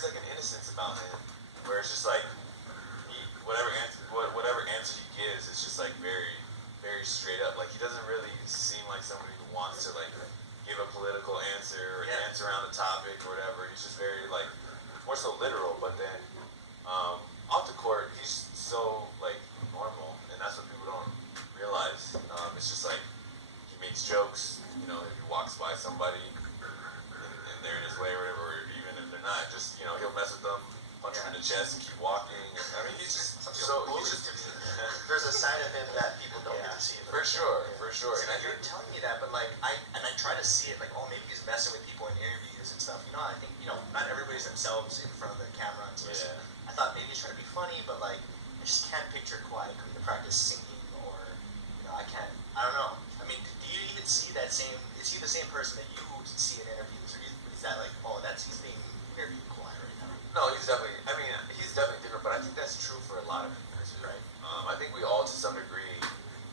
carries like an innocence about him, where it's just like whatever answer he gives is just like very, very straight up. Like he doesn't really seem like somebody who wants to like give a political answer or dance around the topic or whatever. He's just very like more so literal. But then off the court, he's so like normal, and that's what people don't realize. It's just like he makes jokes. You know, if he walks by somebody and they're in his way or whatever, or even if they're not, just he'll mess with them, punch him in the chest, and keep walking. And, I mean, he's just there's a side of him that people don't get to see. For sure. And you're telling me that, but like I try to see it like, oh, maybe he's messing with people in interviews and stuff. I think not everybody's themselves in front of the camera. And so I thought maybe he's trying to be funny, but like I just can't picture Kawhi coming to practice singing, or I can't. I don't know. I mean, do you even see that same? Is he the same person that you see in interviews, or is that like, oh, he's being interviewed Kawhi right now? No, he's definitely. I mean, he's definitely different, but I think that's true for a lot of people, right? I think we all, to some degree,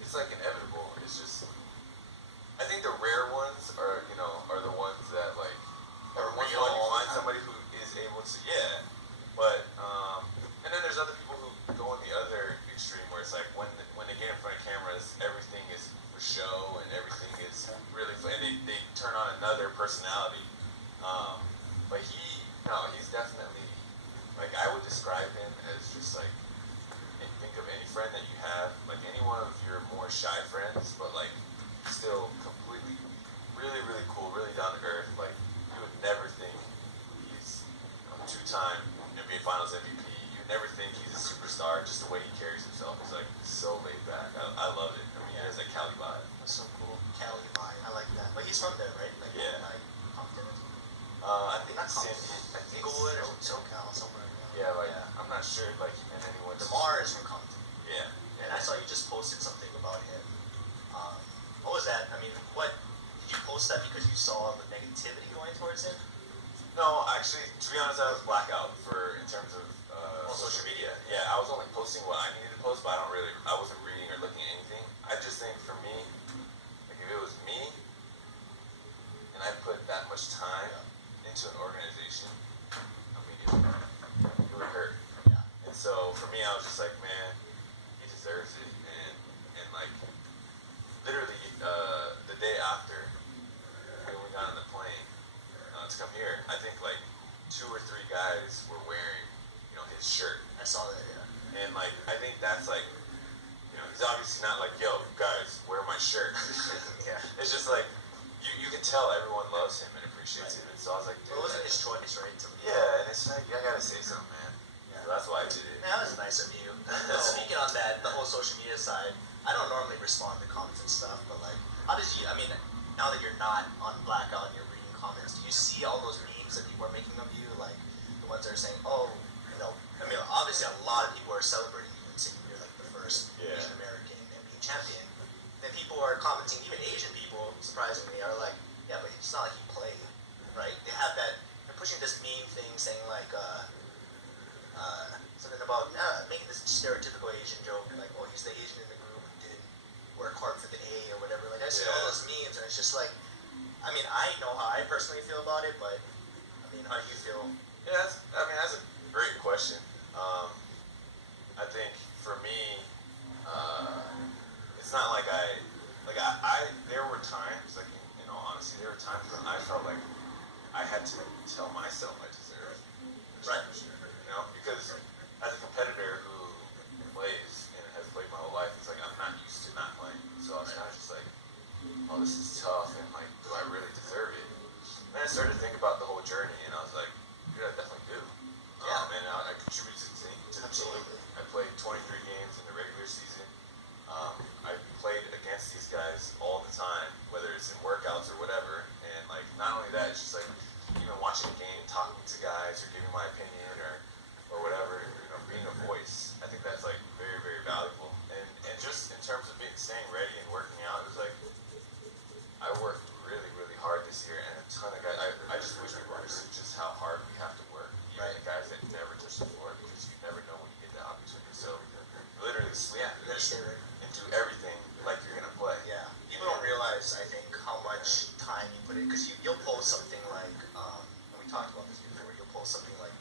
it's like inevitable. It's just, I think the rare ones are the ones that like, once you find somebody who is able to, but and then there's other people who go in the other extreme where it's like when they get in front of cameras, everything is for show and everything is really fun, and they turn on another personality. But he's definitely, like, I would describe him as just like, think of any friend that you have, like any one of your more shy friends, but like still completely, really, really cool, really down to earth. Like you would never think he's two-time NBA Finals MVP. You would never think he's a superstar. Just the way he carries himself is like so laid back. I love it. I mean, he has that Cali vibe. That's so cool. Cali vibe. I like that. But he's from there, right? Like, Compton. I think not Compton. I think Inglewood or SoCal somewhere. Yeah, like I'm not sure like he meant anyone. DeMar is from Compton. Yeah. And I saw you just posted something about him. What was that? I mean, did you post that because you saw the negativity going towards him? No, actually, to be honest, I was blackout in terms of social media. Yeah, I was only posting what I needed to post, but I wasn't reading or looking at anything. I just think for me, like if it was me, and I put that much time into an organization, I mean, it would hurt. Yeah. And so for me, I was just like, man, he deserves it, and like literally the day after when we got on the plane to come here, I think like 2 or 3 guys were wearing his shirt. I saw that. Yeah. And like I think that's like he's obviously not like, yo guys, wear my shirt. Yeah. It's just like you can tell everyone loves him and appreciates him, and so I was like, dude, it wasn't his choice, right? And it's like I gotta say something, man. Yeah. So that's why I did it. Man, that was nice of you. Speaking on that, the whole social media side, I don't normally respond to comments and stuff, but like, how does I mean, now that you're not on blackout and you're reading comments, do you see all those memes that people are making of you? Like, the ones that are saying, oh, I mean, obviously a lot of people are celebrating you and saying you're like the first Asian American NBA champion. Then people are commenting, even Asian people, surprisingly, are like, yeah, but it's not like he played, right? They have that, they're pushing this meme thing saying like, something about making this stereotypical Asian joke, like, oh, he's the Asian in the group who didn't work hard for the A or whatever. Like, I see all those memes, and it's just like, I mean, I know how I personally feel about it, but I mean, how do you feel? Yeah, that's a great question. I think for me, it's not like I there were times, like in all honesty, there were times when I felt like I had to tell myself I deserved, right? Because as a competitor who plays and has played my whole life, it's like I'm not used to not playing. So I was kind of just like, oh, this is tough, and like, do I really deserve it? And I started to think about the whole journey, and I was like, dude, I definitely do. And I contributed to the team. I played 23 games in the regular season. I played against these guys all the time, whether it's in workouts or whatever. And like, not only that, it's just like even watching a game, talking to guys, or giving my opinion, or whatever. Being a voice. I think that's like very, very valuable. And just in terms of staying ready and working out, it was like I worked really, really hard this year, and a ton of guys. I just wish people understood just how hard we have to work. Even the guys that never touch the floor, because you never know when you get the opportunity. So literally sleep and do everything like you're gonna play. Yeah. People don't realize, I think, how much time you put in, because you'll post something like, and we talked about this before. You'll post something like,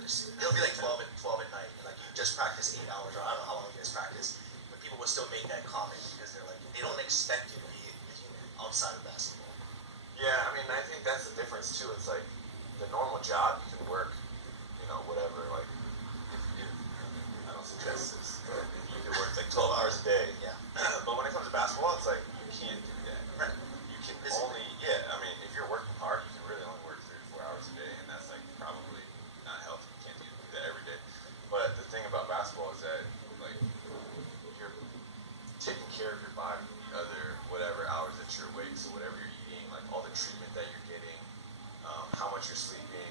practice. It'll be like 12 at night, and like you just practice 8 hours, or I don't know how long you guys practice, but people will still make that comment because they're like, they don't expect you to be a human outside of basketball. Yeah, I mean, I think that's the difference too. It's like the normal job you can work, whatever. Like, if I don't suggest this, but if you could work like 12 hours a day, Yeah. but when it comes to basketball, it's like you can't do that. Right. You can only, I mean, if you're working hard, you can really only work 3 to 4 hours a day, and that's like probably not healthy. You can't do that every day. But the thing about basketball is that like you're taking care of your body the other whatever hours that you're awake. So whatever you're eating, like all the treatment that you're getting, how much you're sleeping,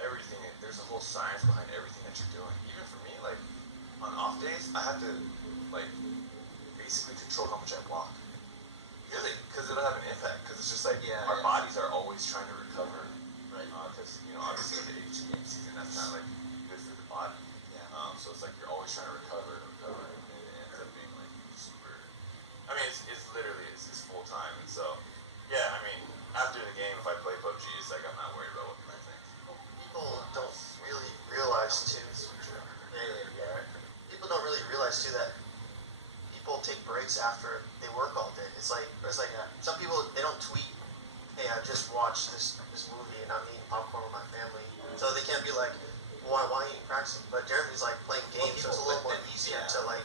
everything. There's a whole science behind everything that you're doing. Even for me, like on off days, I have to like basically control how much I walk. Because it'll have an impact. Because it's just like our bodies are always trying to recover, Right. Because obviously the age game season, that's not like good for the body. Yeah. So it's like you're always trying to recover, and it ends up being like super. I mean, it's literally it's full time, and so I mean, after the game, if I play PUBG, it's like I'm not worried about what people think. People don't really realize too. People don't really realize too that people take breaks after they work all day. It's like some people they don't tweet, "Hey, I just watched this movie and I'm eating popcorn with my family," so they can't be like, "Why are you practicing?" But Jeremy's like playing games, so it's a little more easier to like.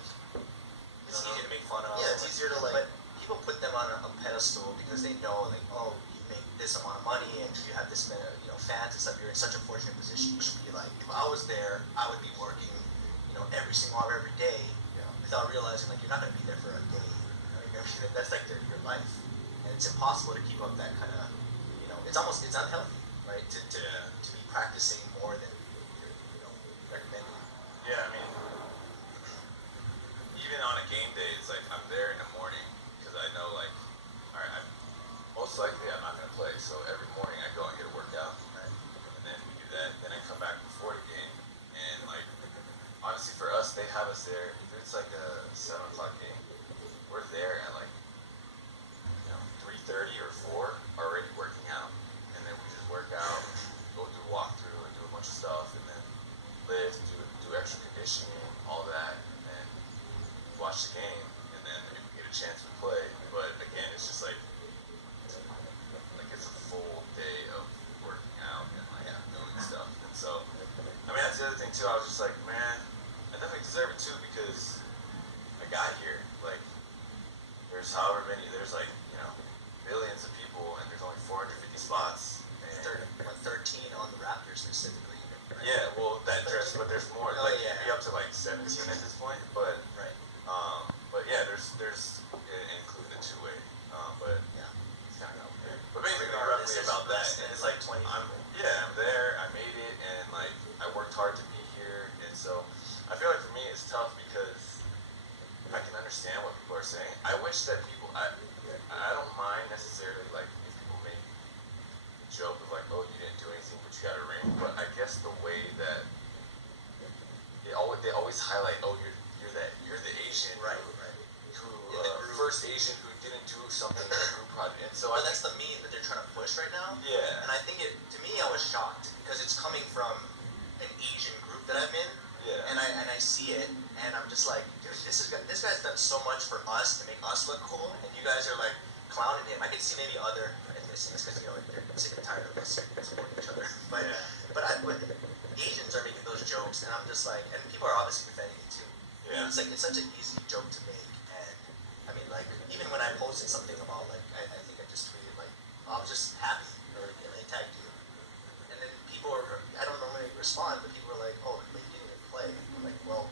It's easier to make fun of. Yeah, it's easier to like. But people put them on a pedestal because they know, like, oh, you make this amount of money and you have this many, fans and stuff. You're in such a fortunate position. You should be like, if I was there, I would be working, every single hour every day, without realizing like you're not gonna be there for a day. That's like your life, and it's impossible to keep up that kind of, it's unhealthy, right? To be practicing more than you're, recommending. Yeah, I mean, even on a game day, it's like I'm there in the morning because I know like, all right, most likely I'm not gonna play, so every morning I go and get a workout, Right. and then we do that. Then I come back before the game, and like honestly for us, they have us there. If it's like a 7 o'clock game, we're there at like 3:30 or 4 already working out, and then we just work out, go do a walkthrough, and do a bunch of stuff, and then lift, do extra conditioning, all that, and then watch the game, and then if we get a chance we play. But again, it's just like it's a full day of working out and like doing stuff. And so I mean that's the other thing too. I was just like, man, I definitely deserve it too because I got here. Like there's there's like millions of people and there's only 450 spots. And 13 on the Raptors specifically. Right? Yeah, well that dress, but there's more. Oh, like yeah. maybe up to like 17 at this point, but Right. but yeah, there's including the two-way, but Yeah. it's kind of weird. But basically, Regardless, roughly about that, it's and it's like 20. I'm there, I made it, and like I worked hard to be here, and so I feel like for me it's tough because I can understand what people are saying. I wish that I don't mind necessarily like if people make the joke of like, oh, you didn't do anything, but you got a ring. But I guess the way that they always highlight, oh, you're the Asian, Right. who In the group. first Asian who didn't do something in a group project, and so But I that's the meme that they're trying to push right now. Yeah. And I think to me, I was shocked because it's coming from an Asian group that I'm in. Yeah. And I see it, and I'm just like, dude, this guy's done so much for us to make us look cool, and you guys are like clowning him. I could see maybe other ethnicities because they're sick and tired of us supporting each other. But but Asians are making those jokes, and I'm just like, and people are obviously defending it too. Yeah. It's like it's such an easy joke to make, and I mean like even when I posted something about like I think I just tweeted like I was just happy or like, I tagged you, and then people are I don't normally respond, but people are like, oh, but you didn't even play. I'm like, well,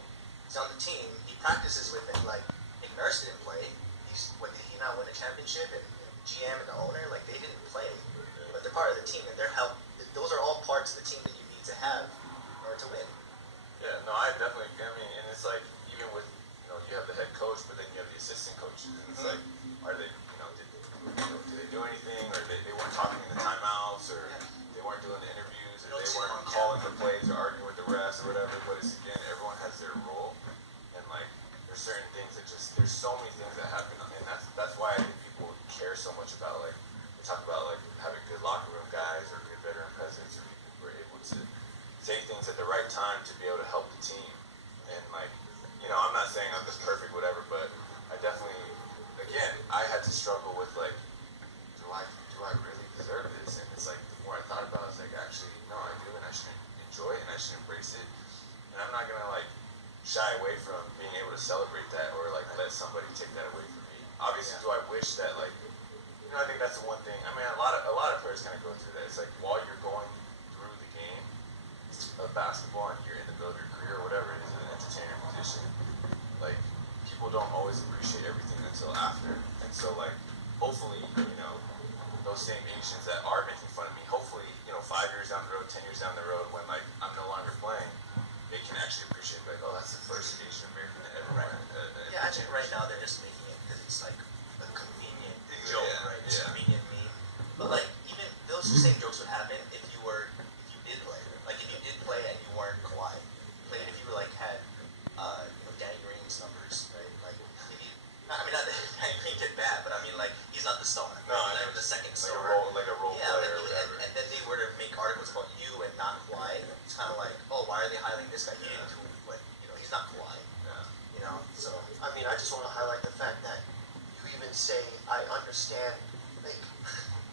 he's on the team, he practices with it. Like Nick Nurse didn't play. Did he not win a championship? And the GM and the owner, like they didn't play, but they're part of the team and they're help. Those are all parts of the team that you need to have in order to win. Yeah, no, I definitely. I mean, and it's like even with you have the head coach, but then you have the assistant coaches, and it's like, are they did they do anything, or they weren't talking in the timeouts, or they weren't doing the interviews, or they weren't calling the plays or arguing with the refs or whatever. But it's again, everyone has their role, and like there's certain things that there's so many things that happen, and that's why I think people care so much about like we talk about like having good locker room guys or good veteran presence or people who are able to take things at the right time to be able to help the team. And like, I'm not saying I'm just perfect, whatever, but I definitely, again, I had to struggle with like, do I really deserve this? And it's like, the more I thought about it, I was like, actually, no, I do, and I should enjoy it, and I should embrace it. And I'm not gonna like shy away from being able to celebrate that or like let somebody take that away from me. Obviously, do I wish that like, I think that's the one thing. I mean, a lot of players kind of go through that. It's like while you're going through the game of basketball and you're in the middle of your career or whatever it is, an entertainer, musician, like people don't always appreciate everything until after. And so like, hopefully, those same Asians that are making fun of me, hopefully, 5 years down the road, 10 years down the road, when like I'm no longer playing, they can actually appreciate like, oh, that's the first Asian American that ever won. Yeah, I think right now they're just making it because it's like a convenient joke, right? It's a convenient meme. But like even those same jokes would happen if you did play. Like if you did play and you weren't Kawhi. Like if you were like had Danny Green's numbers, right? Like if you I mean not that Danny Green did bad, but I mean like he's not the star. No, not even the second star. Like a role player or whatever. And then they were to make articles about you and not Kawhi. It's kinda like, oh, why are they highlighting this guy? He didn't do what he's not Kawhi. Yeah. So I mean, I just want to highlight the fact that you even say, I understand, like,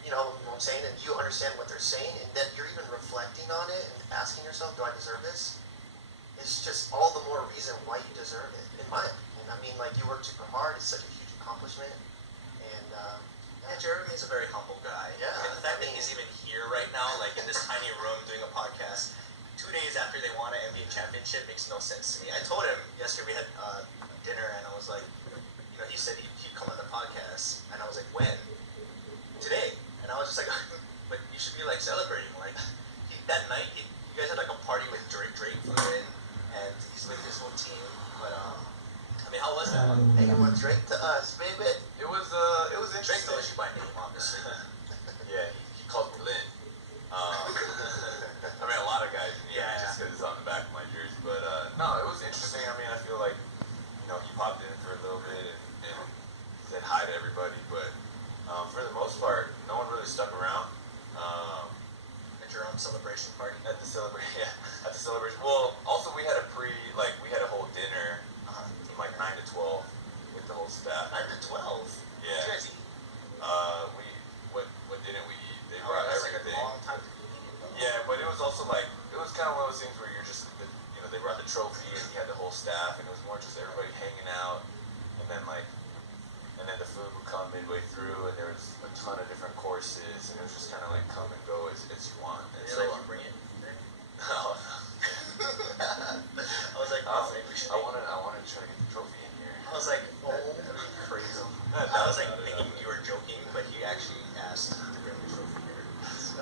what I'm saying, and you understand what they're saying, and that you're even reflecting on it and asking yourself, do I deserve this? It's just all the more reason why you deserve it, in my opinion. I mean, like, you work super hard, it's such a huge accomplishment, and Jeremy is a very humble guy. Yeah. And the fact that he's even here right now, like in this tiny room doing a podcast, 2 days after they won an NBA championship makes no sense to me. I told him yesterday we had dinner, and I was like, he said he'd come on the podcast, and I was like, when? Today. And I was just like, but you should be like celebrating. Like that night, you guys had like a party with Drake flew in, and he's with his whole team. But I mean, how was that? hanging with Drake to us, baby. It was Drake interesting. knows you by name, obviously. Yeah, he calls me Lynn. I mean, a lot of guys, just because it's on the back of my jersey. But no, it was interesting. I mean, I feel like he popped in for a little bit and said hi to everybody, but for the most part, no one really stuck around. At your own celebration party. At the celebration. Well, also we had we had a whole dinner from like 9 to 12 with the whole staff. 9 to 12. Yeah. What did you guys eat? What didn't we eat? They brought that's everything. like a long time to be eating. Yeah, but it was also like it was kind of one of those things where you're just they brought the trophy and you had the whole staff and it was more just everybody hanging out and then the food would come midway through and there was a ton of different courses and it was just kind of like come and go as you want. And Did so they let you bring it? no. I was like, oh, maybe we should. I wanted to try to get the trophy in here. I was like, oh, that'd be crazy. I was like thinking you were joking, but he actually asked to bring the trophy here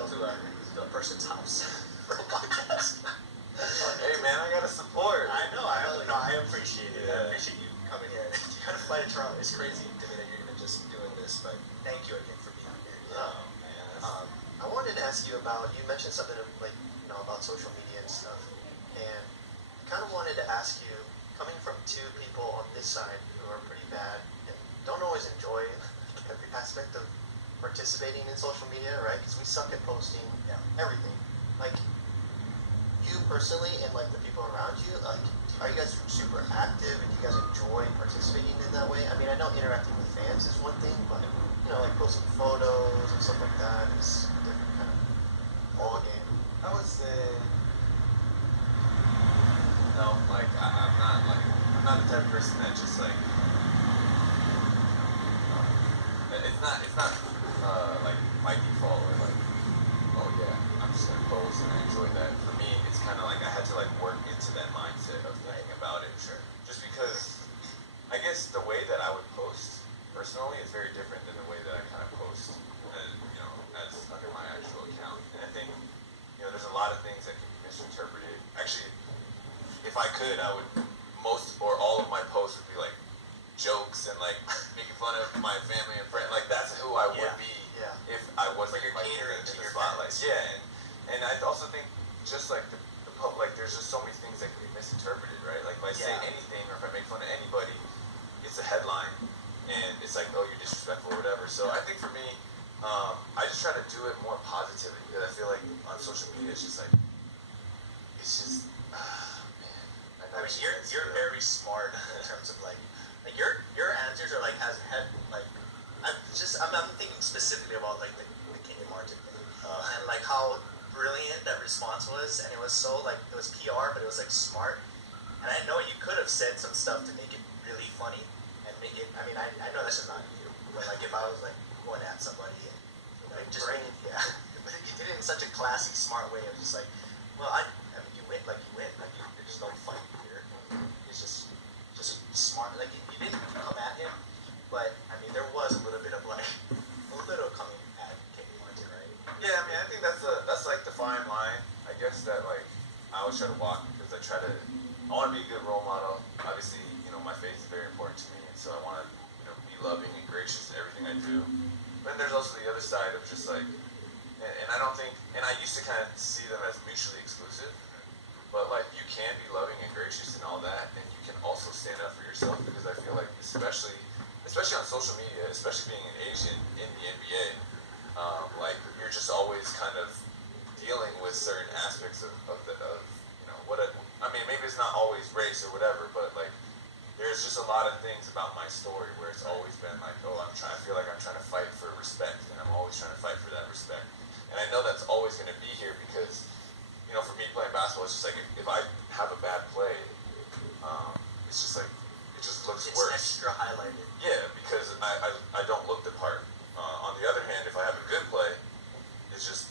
to a person's house for a podcast. Hey man, I gotta support. I know. I appreciate it. I appreciate you coming here. You gotta fly to Toronto. It's crazy to me that you're even just doing this, but thank you again for being here. Oh man. I wanted to ask you about, you mentioned something like, about social media and stuff, and I kind of wanted to ask you, coming from two people on this side who are pretty bad and don't always enjoy every aspect of participating in social media, right? Because we suck at posting everything. Like, you personally and like the people around you, like, are you guys super active and you guys enjoy participating in that way? I mean, I know interacting with fans is one thing, but like posting photos and stuff like that is a different kind of ball game. I would say no, like I'm not the type of person that just like it's not like my default or like, oh yeah, I'm just gonna post and I enjoy that. For me, it's kind of like I had to like work into that mindset of thinking about it. Sure. Just because I guess the way that I would post personally is very different than the way that I kind of post, as under my actual account. And I think there's a lot of things that can be misinterpreted. Actually, if I could, I would most or all of my posts would be like jokes and like making fun of my family and friends. Like that's who I would be if I wasn't like catering in to the your spotlight. fans. Yeah, and I also think just like the like there's just so many things that can be misinterpreted, right? Like if I say anything or if I make fun of anybody, it's a headline, and it's like, oh, you're disrespectful or whatever. So I think for me, I just try to do it more positively because I feel like on social media it's just like it's just, man. I mean, you're very smart in terms of like your answers are like I'm thinking specifically about like the Kenyon Martin thing and like how brilliant that response was, and it was so like it was PR, but it was like smart. And I know you could have said some stuff to make it really funny and make it. I mean, I know that's just not you, but like if I was like going at somebody and just make it, yeah, but you did it in such a classy, smart way of just like, well, I mean, you win, like there's just no fight here. It's just smart. Like you didn't come at him, but I mean, there was a little bit of like a little coming at Kenyon Martin, right? Yeah, I mean, I think that's like the fine line. I guess that like I always try to walk because I want to be a good role model. Obviously, my faith is very important to me, and so I want to be loving and gracious in everything I do. But then there's also the other side of just like, and I don't think, and I used to kind of see them as mutually exclusive. But like you can be loving and gracious and all that, and you can also stand up for yourself, because I feel like especially on social media, especially being an Asian in the NBA, like you're just always kind of dealing with certain aspects of I mean, maybe it's not always race or whatever, but like there's just a lot of things about my story where it's always been like, oh, I feel like I'm trying to fight for respect, and I'm always trying to fight for that respect. And I know that's always going to be here because, for me playing basketball, it's just like if I have a bad play, it's just like it just looks worse. It's extra highlighted. Yeah, because I don't look the part. On the other hand, if I have a good play, it just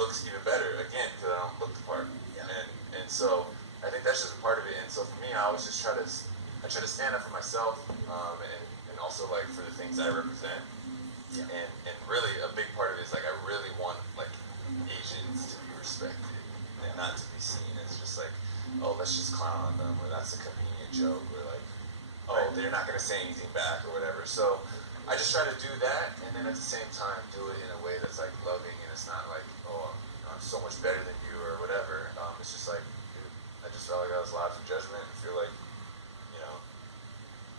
looks even better again because I don't look the part. Yeah. And so I think that's just a part of it. And so for me, I always just try to stand up for myself, and also like for the things I represent. Yeah. And really a big part of it is like I really want like Asians to be respected and not to be seen as just like, oh, let's just clown on them, or that's a convenient joke, or like, oh, they're not gonna say anything back or whatever. So I just try to do that, and then at the same time do it in a way that's like loving, and it's not like, oh, I'm so much better than you or whatever. It's just like, dude, I just felt like I was alive from judgment and feel like,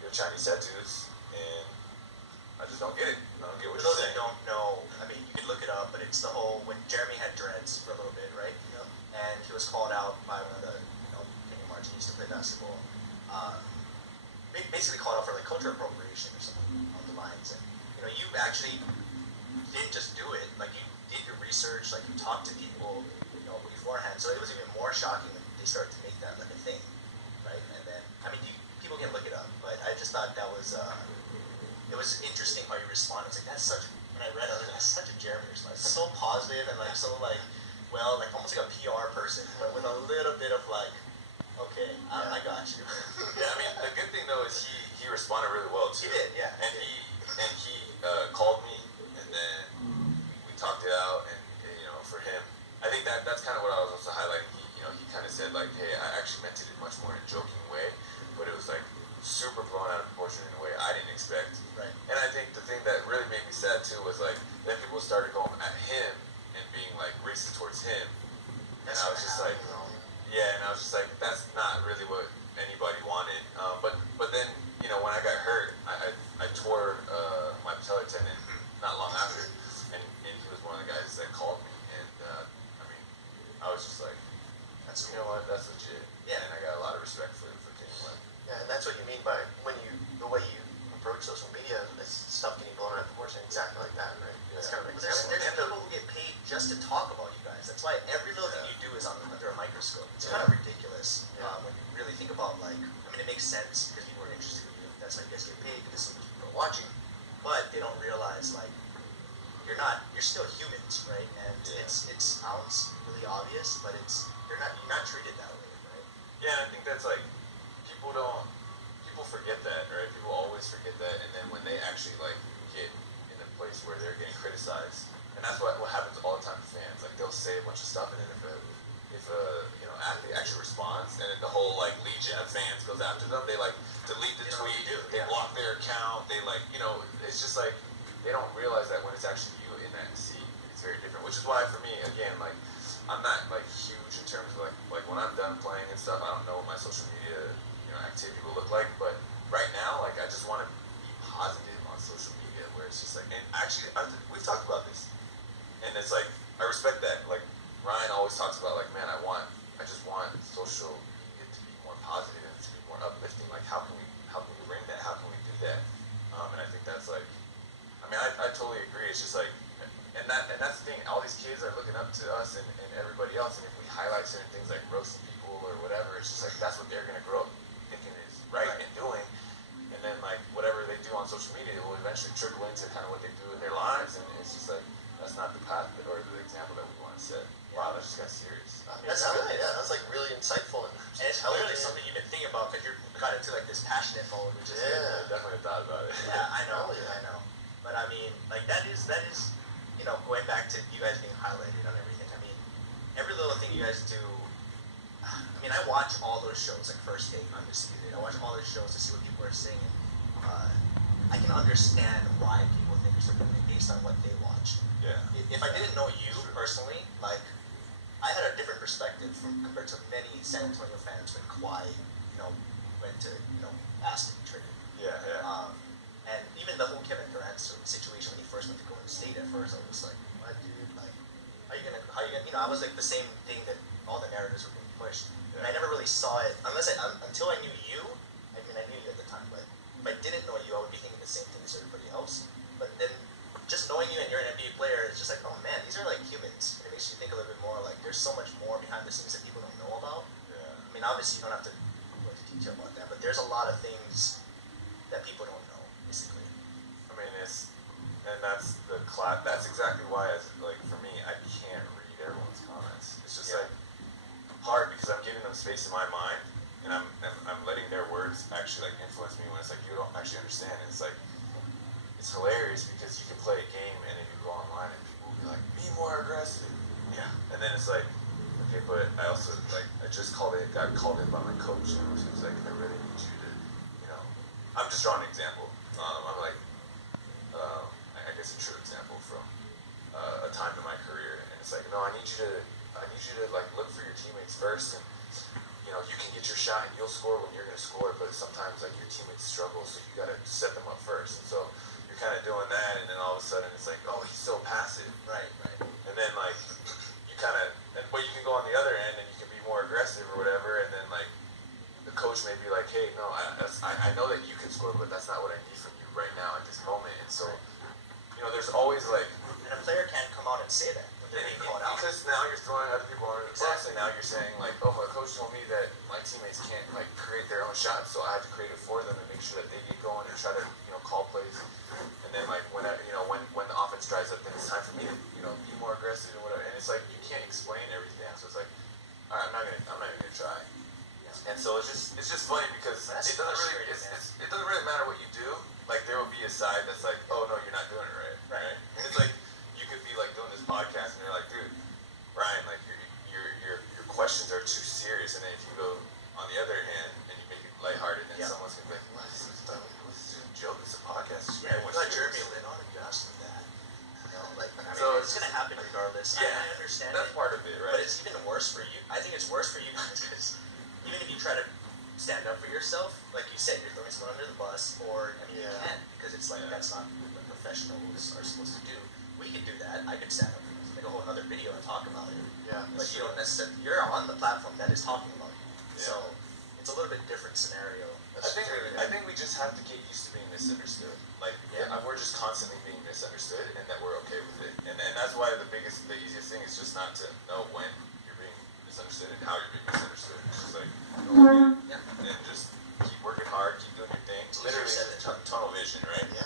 you have Chinese tattoos, and I just don't get it. I don't get what For you're those saying. that don't know, I mean, you could look it up, but it's the whole when Jeremy had dreads for a little bit, right? Yep. And he was called out by one of the, Kenyon Martin used to play basketball. Basically called out for like culture appropriation or something on the lines. And you actually didn't just do it; like you did your research, like you talked to people, beforehand. So it was even more shocking when they started to make that like a thing, right? And then, I mean, people can look it up, but I just thought that was it was interesting how you responded. It's like that's such. When I read it, I was like, that's such a Jeremy response. It's so positive and like so like, well, like almost like a PR person, but with a little bit of like, okay, I got you. Yeah, I mean, the good thing though is he responded really well too. He did, yeah. And he called me, and then we talked it out, and for him, I think that's kind of what I was also highlighting. He kind of said like, hey, I actually meant it in much more in a joking way, but it was like super blown out of proportion in a way I didn't expect. Right. And I think the thing that really made me sad too was like then people started going at him and being like racist towards him, and I was just like, yeah, and I was just like, that's not really what anybody wanted. But then when I got hurt, I tore my patellar tendon not long after, and he was one of the guys that called me, and I mean, I was just like, That's you know what, that's legit. Yeah. And I got a lot of respect for Kenyon Martin. Yeah, and that's what you mean by the way you approach social media, is stuff getting blown out of proportion, exactly like that, right? It's kind of an But there's example. people who get paid just to talk about you guys. That's why every little thing you do is under a microscope. It's kind of ridiculous when you really think about like. I mean, it makes sense because people are interested in you. That's how you guys get paid because people are watching. But they don't realize like you're still humans, right? And it sounds really obvious, but you're not treated that way, right? Yeah, I think that's like people forget that, right? People always forget that, and then when they actually like get in a place where they're getting criticized, and that's what happens all the time to fans. Like they'll say a bunch of stuff, and then if a athlete actually responds, and then the whole like legion of fans goes after them, they like delete the tweet, they block their account, they like it's just like they don't realize that when it's actually you in that seat, it's very different. Which is why for me, again, like I'm not like huge in terms of like when I'm done playing and stuff, I don't know what my social media activity will look like, but right now, like I just want to be positive on social media, where it's just like, and actually we've talked about this, and it's like I respect that. Like Ryan always talks about like, man, I I just want social media to be more positive and to be more uplifting. Like, how can we bring that? How can we do that? And I think that's like, I mean, I totally agree. It's just like, and that's the thing. All these kids are looking up to us and everybody else, and if we highlight certain things like roasting people or whatever, it's just like that's what they're gonna grow up thinking is right and doing. And then like whatever they do on social media will eventually trickle into kind of what they do in their lives, and it's just like that's not the path or the example that we want to set. Wow, that just got serious. That's really, that's like really insightful and it's clearly something you've been thinking about because you got into like this passionate mode, which is I definitely thought about it. Yeah, I know. But I mean, like that is you know, going back to you guys being highlighted on everything. I mean, every little thing you guys do. I mean, I watch all those shows like First Take, Undisputed. I watch all those shows to see what people are saying. I can understand why people think a certain way based on what they watched. Yeah. If I didn't know you personally, like I had a different perspective compared to many San Antonio fans when Kawhi, you know, went to ask to be traded. Yeah. And even the whole Kevin Durant situation when he first went to Golden State, at first I was like, what, dude? Like, how you gonna, you know, I was like the same thing that all the narratives were being pushed. And I never really saw it, until I knew you. I mean, I knew you at the time, but if I didn't know you, I would be thinking the same thing as everybody else. But then, just knowing you and you're an NBA player, it's just like, oh man, these are like humans. And it makes you think a little bit more like, there's so much more behind the scenes that people don't know about. Yeah. I mean, obviously you don't have to go into detail about that, but there's a lot of things that people don't know, basically. I mean, that's exactly why, like, for me, I can't read everyone's comments. It's just like hard because I'm giving them space in my mind, and I'm letting their words actually like influence me when it's like you don't actually understand. And it's like it's hilarious because you can play a game and then you go online and people will be like, be more aggressive. Yeah. And then it's like, okay, but I also like I just got called in by my coach, and she was like, I really need you to, you know, I'm just drawing an example. I'm like, I guess a true example from a time in my career, and it's like, no, I need you to like look for your teammates first, and you know, you can get your shot and you'll score when you're gonna score, but sometimes like your teammates struggle, so you gotta set them up first, and so you're kind of doing that, and then all of a sudden it's like, oh, he's so passive, Right. and then like you kind of, but you can go on the other end and you can be more aggressive or whatever, and then like the coach may be like, hey, no, I know that you can score, but that's not what I need from you right now at this moment, and so you know, there's always like, And a player can't come out and say that when they're being called out. because now you're throwing other people under the bus, and now you're saying like, oh, my coach told me that my teammates can't like create their own shots, so I have to create it for them and make sure that they get going and try to, you know, call plays, and then like when the offense dries up, then it's time for me to, you know, be more aggressive and whatever, and it's like you can't explain everything, so it's like, all right, I'm not even gonna try. And so it's just funny because it doesn't really matter what you do. Like there will be a side that's like, oh no, you're not doing it right? And it's like you could be like doing this podcast and you're like, dude, Brian, like your questions are too serious. And then if you go on the other hand and you make it lighthearted, then someone's gonna be like, what is this a joke? It's a podcast. Yeah, we got Jeremy Lin on and you asked him that. You know, like I mean, So it's gonna happen regardless. Yeah, I understand that's it, part of it, right? but it's even worse for you. I think it's worse for you guys because even if you try to stand up for yourself, like you said, you're throwing someone under the bus, or I mean, you can't because it's like that's not what professionals are supposed to do. We could do that. I could stand up for you, make a whole other video and talk about it. Yeah. But you don't necessarily. You're on the platform that is talking about you, so it's a little bit different scenario. I think we just have to get used to being misunderstood. Like we're just constantly being misunderstood, and that we're okay with it. And that's why the easiest thing is just not to know when you're being misunderstood and how you're being misunderstood. It's just like go with it, and just keep working hard, keep doing your thing. Literally, tunnel vision, right? Yeah.